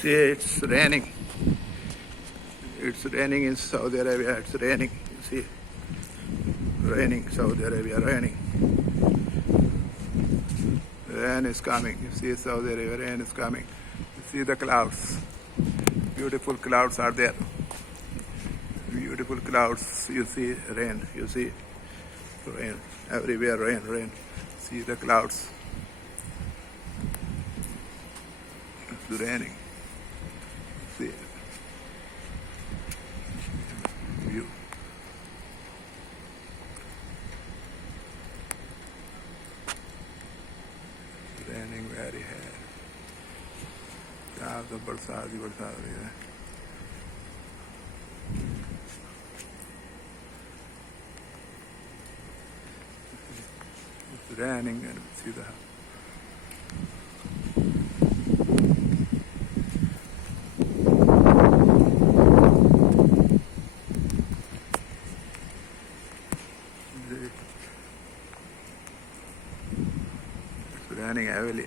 See, it's raining. It's raining in Saudi Arabia. It's raining. You see, raining, Saudi Arabia, raining. Rain is coming. You see, Saudi Arabia, rain is coming. You see the clouds. Beautiful clouds are there. Beautiful clouds. You see rain. You see rain. Everywhere rain, rain. See the clouds. It's raining. See. View. Raining very hard. यहाँ तो बरसात ही बरसात हो रही है. It's raining and see the it's raining heavily.